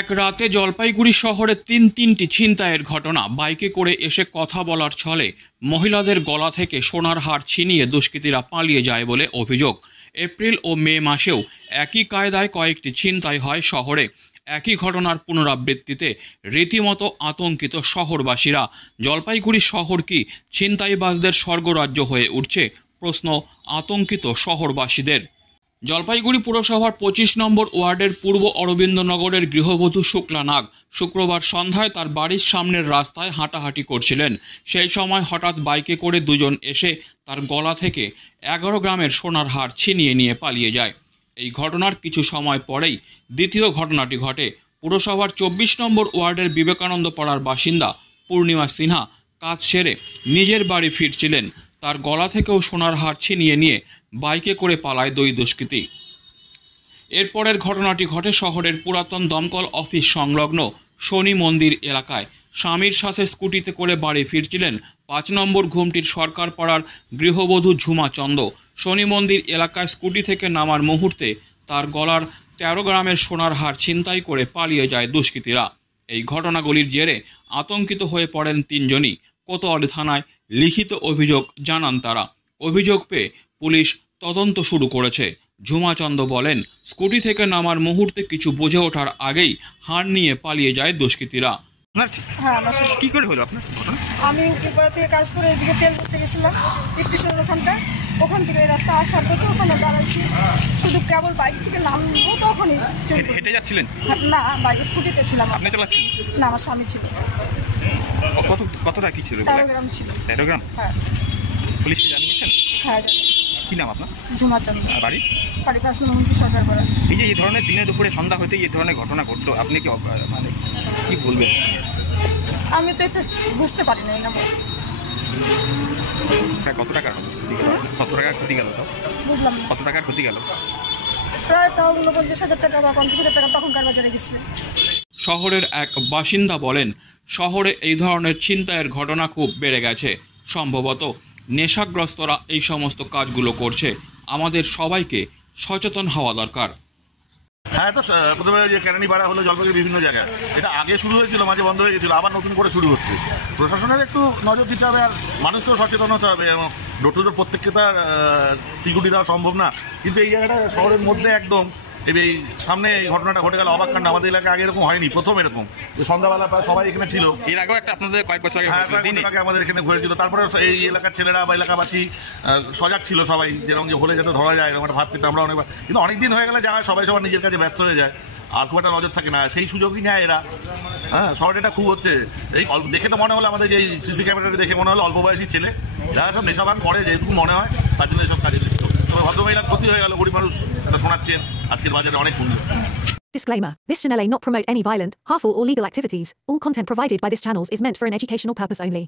এক রাতে জলপাইগুড়ি শহরে তিনটি ছিনতাইয়ের ঘটনা। বাইকে করে এসে কথা বলার ছলে মহিলাদের গলা থেকে সোনার হার ছিনিয়ে দুষ্কৃতীরা পালিয়ে যায় বলে অভিযোগ। এপ্রিল ও মে মাসেও একই কায়দায় কয়েকটি ছিনতাই হয় শহরে। একই ঘটনার পুনরাবৃত্তিতে রীতিমতো আতঙ্কিত শহরবাসীরা। জলপাইগুড়ি শহর কি ছিনতাইবাজদের স্বর্গরাজ্য হয়ে উঠছে? প্রশ্ন আতঙ্কিত শহরবাসীদের। জলপাইগুড়ি পুরসভার 25 নম্বর ওয়ার্ডের পূর্ব অরবিন্দনগরের গৃহবধূ শুক্লা নাগ শুক্রবার সন্ধ্যায় তার বাড়ির সামনের রাস্তায় হাঁটাহাঁটি করছিলেন। সেই সময় হঠাৎ বাইকে করে দুজন এসে তার গলা থেকে 11 গ্রামের সোনার হার ছিনিয়ে নিয়ে পালিয়ে যায়। এই ঘটনার কিছু সময় পরেই দ্বিতীয় ঘটনাটি ঘটে। পুরসভার 24 নম্বর ওয়ার্ডের বিবেকানন্দ পাড়ার বাসিন্দা পূর্ণিমা সিনহা কাজ সেরে নিজের বাড়ি ফিরছিলেন। তার গলা থেকেও সোনার হার ছিনিয়ে নিয়ে বাইকে করে পালায় দুই দুষ্কৃতী। এরপরের ঘটনাটি ঘটে শহরের পুরাতন দমকল অফিস সংলগ্ন শনি মন্দির এলাকায়। স্বামীর সাথে স্কুটিতে করে বাড়ি ফিরছিলেন 5 নম্বর ঘুমটির সরকার পাড়ার গৃহবধূ ঝুমা চন্দ। শনি মন্দির এলাকায় স্কুটি থেকে নামার মুহূর্তে তার গলার 13 গ্রামের সোনার হার ছিনতাই করে পালিয়ে যায় দুষ্কৃতীরা। এই ঘটনাগুলির জেরে আতঙ্কিত হয়ে পড়েন তিনজনই। কোতোয়ালি থানায় লিখিত অভিযোগ জানান তারা। অভিযোগ পেয়ে পুলিশ তদন্ত শুরু করেছে। ঝুমাচন্দ বলেন, স্কুটি থেকে নামার মুহূর্তে কিছু বুঝে ওঠার আগেই হার নিয়ে পালিয়ে যায় দুষ্কৃতীরা। কি করে হলো আপনার? আমি উপর থেকে কাজ করে এদিকে তেল করতে গেছিলাম স্টেশনের ওখান থেকে রাস্তা আসার থেকে ওখানে দাঁড়াইছি। শুধু কেবল বাইক থেকে নামবো তখনই। হেঁটে যাচ্ছিলেন? না, বাইক স্কুটিতে ছিলাম। আপনি চালাচ্ছিলেন? না, আমার স্বামী ছিল। কতটা কি ছিল? 13 গ্রাম ছিল। 13 গ্রাম? হ্যাঁ। পুলিশকে জানিয়েছেন? হ্যাঁ, জানি। কি নাম আপনার? ঝুমাচন্দ। বাড়ি? 5 নম্বর সরকার পাড়া। এই ধরনের দিনে দুপুরে সন্ধ্যা হতেই এই ধরনের ঘটনা ঘটলো, আপনি কি মানে কি বলবেন? আমি তো এটা বুঝতে পারি না। কত টাকার ক্ষতি গেল? বুঝলাম। কত টাকার ক্ষতি গেল? প্রায় তাও 49,000 টাকা বা 50,000 টাকা তখনকার বাজারে গেছে। শহরের এক বাসিন্দা বলেন, শহরে এই ধরনের ছিনতাইয়ের ঘটনা খুব বেড়ে গেছে। সম্ভবত নেশাগ্রস্তরা এই সমস্ত কাজগুলো করছে। আমাদের সবাইকে সচেতন হওয়া দরকার। হ্যাঁ, তো প্রথমে যে কেরানি বাড়া হলো জলপাইগুড়ি বিভিন্ন জায়গায়, এটা আগে শুরু হয়েছিল, মাঝে বন্ধ হয়ে গেছিল, আবার নতুন করে শুরু হচ্ছে। প্রশাসনের একটু নজর দিতে হবে, আর মানুষকেও সচেতন হতে হবে। এবং ডোর টু ডোর প্রত্যেককে তার সিকিউরিটি দেওয়া সম্ভব না, কিন্তু এই জায়গাটা শহরের মধ্যে একদম এই সামনে এই ঘটনাটা ঘটে গেল অবাক কাণ্ড। আমাদের এলাকায় আগে এরকম হয়নি, প্রথম এরকম। সন্ধ্যাবেলা প্রায় সবাই এখানে ছিল। এর আগেও একটা আপনাদের কয়েক বছর আগে আমাদের এখানে ঘুরেছিল। তারপরে এই এলাকার ছেলেরা বা এলাকাবাসী সজাগ ছিল সবাই, যেরকম যে হলে যাতে ধরা যায় এরকম একটা ভাব পেতে আমরা অনেকবার। কিন্তু অনেকদিন হয়ে গেলে যা হয় সবাই সবার নিজের কাছে ব্যস্ত হয়ে যায়, আর খুব একটা নজর থাকে না, সেই সুযোগই নেয় এরা। হ্যাঁ, শহরে এটা খুব হচ্ছে। এই দেখে তো মনে হলো, আমাদের যে সিসি ক্যামেরাটা দেখে মনে হলো অল্প বয়সী ছেলে, যারা সব নেশাভান করে, যেহেতু মনে হয় তার জন্য এসব কাজে লিপ্ত। তবে ভদ্রমহিলার ক্ষতি হয়ে গেল, গরিব মানুষ এটা শোনাচ্ছেন, আজকের বাজারে অনেক মূল্য। Disclaimer. This channel may not promote any violent, harmful or legal activities. All content provided by this channel is meant for an educational purpose only.